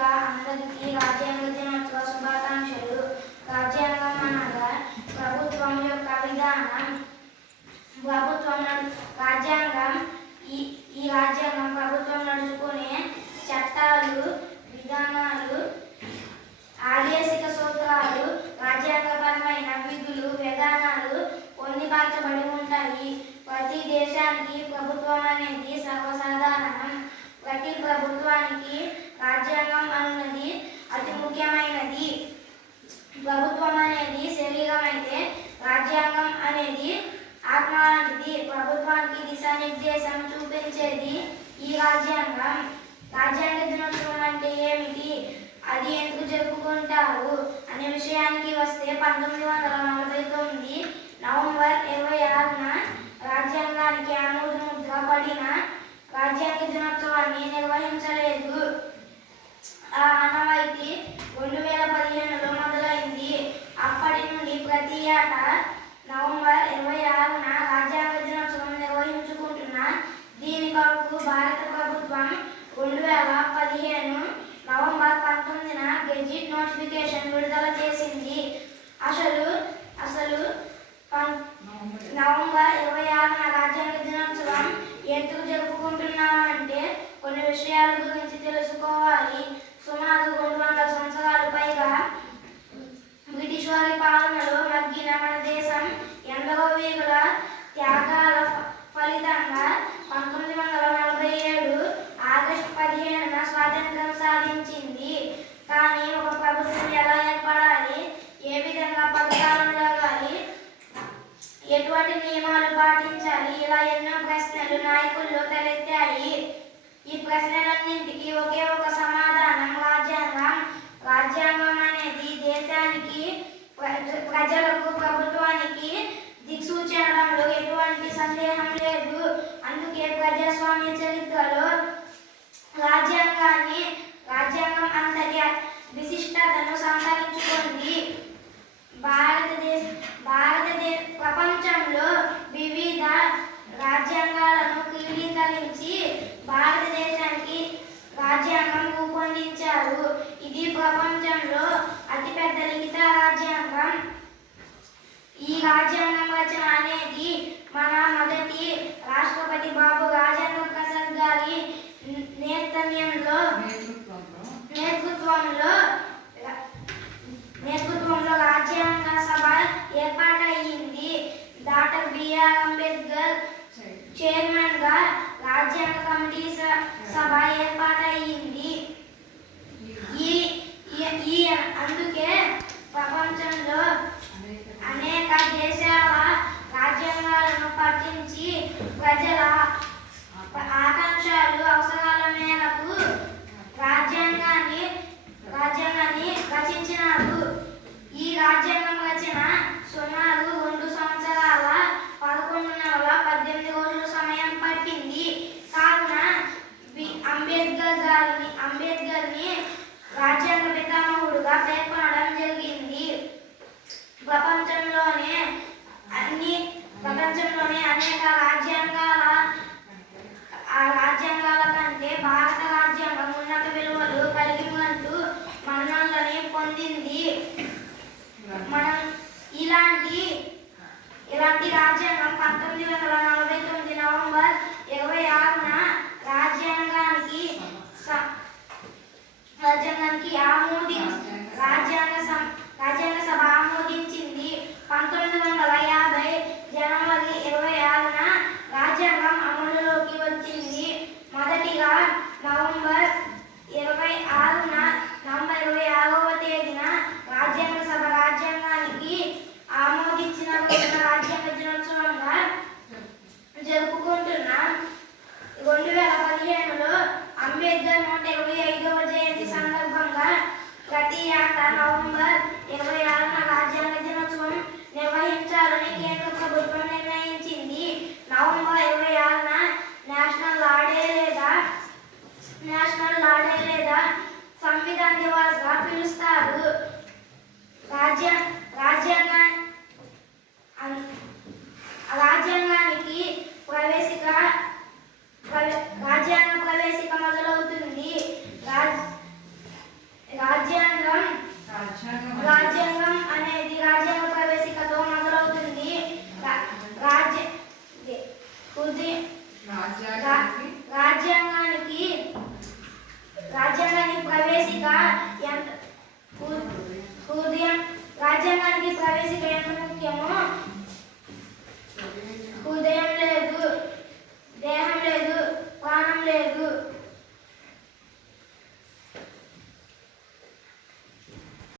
ముందుగా అందరికీ రాజ్యాంగ దినోత్సవ శుభాకాంక్షలు. రాజ్యాంగం అనగా ప్రభుత్వం యొక్క విధానం. రాజ్యాంగం ఈ రాజ్యాంగం ప్రభుత్వం నడుచుకునే చట్టాలు, విధానాలు, ఆదేశిక సూత్రాలు, రాజ్యాంగపరమైన విధులు, విధానాలు పొందుపరచబడి ఉంటాయి. ప్రతి దేశానికి ప్రభుత్వం అనేది సర్వసాధారణం. ప్రతి ప్రభుత్వానికి రాజ్యాంగం అన్నది అతి ముఖ్యమైనది. ప్రభుత్వం అనేది శరీరం అయితే రాజ్యాంగం అనేది ఆత్మ లాంటిది. ప్రభుత్వానికి దిశానిర్దేశం చూపించేది ఈ రాజ్యాంగం. రాజ్యాంగ దినోత్సవం అంటే ఏమిటి, అది ఎందుకు జరుపుకుంటారు అనే విషయానికి వస్తే 1949 నవంబర్ 26న రాజ్యాంగానికి ఆమోద ముద్ర పడిన రాజ్యాంగ దినోత్సవాన్ని నిర్వహించలేదు. ఆ ఆనవాయితీ 2015లో మొదలైంది. అప్పటి నుండి ప్రతి ఏటా నవంబర్ 26న రాజ్యాంగ దినోత్సవం నిర్వహించుకుంటున్న దీని కొరకు భారత ప్రభుత్వం 2015 నవంబర్ 19న గెజిట్ నోటిఫికేషన్ విడుదల చేసింది. అసలు నవంబర్ 26న రాజ్యాంగ దినోత్సవం ఎందుకు జరుపుకుంటున్నామంటే కొన్ని విషయాల గురించి తెలుసుకోవాలి. సుమారు 200 సంవత్సరాలు పైగా బ్రిటిష్ వారి పాలనలో మగ్గిన మన దేశం ఎందరో వీరుల త్యాగాల ఫలితంగా 1947 ఆగస్టు 15న స్వాతంత్రం సాధించింది. కానీ ఒక ప్రభుత్వం ఎలా ఏర్పడాలి, ఏ విధంగా పథకాలు జరగాలి, ఎటువంటి నియమాలు పాటించాలి, ఇలా ఎన్నో ప్రశ్నలు నాయకుల్లో తలెత్తాయి. ఈ ప్రశ్నలన్నింటికీ ఒకే ఒక సమాధానం రాజ్యాంగం. రాజ్యాంగం అనేది దేశానికి, ప్రజలకు, ప్రభుత్వానికి దిక్సూచనలో ఎటువంటి సందేహం లేదు. అందుకే ప్రజాస్వామ్య చరిత్రలో రాజ్యాంగం అంతటి విశిష్టతను సంతరించుకుంది. ప్రపంచంలో వివిధ రాజ్యాంగాలను క్రోడీకరించి భారతదేశానికి రాజ్యాంగం రూపొందించారు. ఇది ప్రపంచంలో అతిపెద్ద లిఖిత రాజ్యాంగం. ఈ రాజ్యాంగం రచన అనేది మన మొదటి రాష్ట్రపతి బాబు రాజేంద్ర ప్రసాద్ గారి నేతృత్వంలో రాజ్యాంగ సభ ఏర్పాటయ్యింది. డాక్టర్ బిఆర్ అంబేద్కర్ చైర్మన్ గా రాజ్యాంగ కమిటీ సభ ఏర్పాటయ్యింది. అందుకే ప్రపంచంలో అనేక దేశాల రాజ్యాంగాలను పఠించి ప్రజల ఆకాంక్షలు, అవసరాల మేరకు రాజ్యాంగాన్ని రచించినారు. ఈ రాజ్యాంగం రచన సుమారు 2 సంవత్సరాల 11 నెలల 18 రోజుల సమయం పట్టింది. కావున అంబేద్కర్ని రాజ్యాంగ పితామహుడుగా పేర్కొనడం జరిగింది. ప్రపంచంలోనే అనేక రాజ్యాంగాల కంటే భారత రాజ్యాంగం ఉన్నత విలువలు కలిగి ఉంటూ మన్ననలని పొందింది. మనం ఇలాంటి రాజ్యాంగం 1949 నవంబర్ 26న రాజ్యాంగానికి రాజ్యాంగ సభ ఆమోదించింది. 1950 జనవరి 26న రాజ్యాంగం అమలులోకి వచ్చింది. మొదటిగా నవంబర్ 26వ తేదీన రాజ్యాంగ సభ రాజ్యాంగానికి ఆమోదించిన రాజ్యాంగ దినోత్సవంగా జరుపుకుంటున్నాం. 2015లో అంబేద్కర్ 125వ జయంతి సందర్భంగా ప్రతి ఏటా నవంబర్ 26న రాజ్యాంగ దినోత్సవం నిర్వహించాలని కేంద్ర ప్రభుత్వం నిర్ణయించింది. నవంబర్ 26న నేషనల్ లాడే లేదా సంవిధాన దివాస్గా పిలుస్తారు. రాజ్యాంగానికి ప్రవేశిక రాజ్యాంగ ప్రవేశిక మొదలవుతుంది. రాజ్యాంగం అనేది రాజ్యాంగ ప్రవేశికతో మొదలవుతుంది. రాజ్య హృదయ రాజ్యాంగానికి ప్రవేశిక హృదయం రాజ్యాంగానికి ప్రవేశిక ఎంత ముఖ్యమో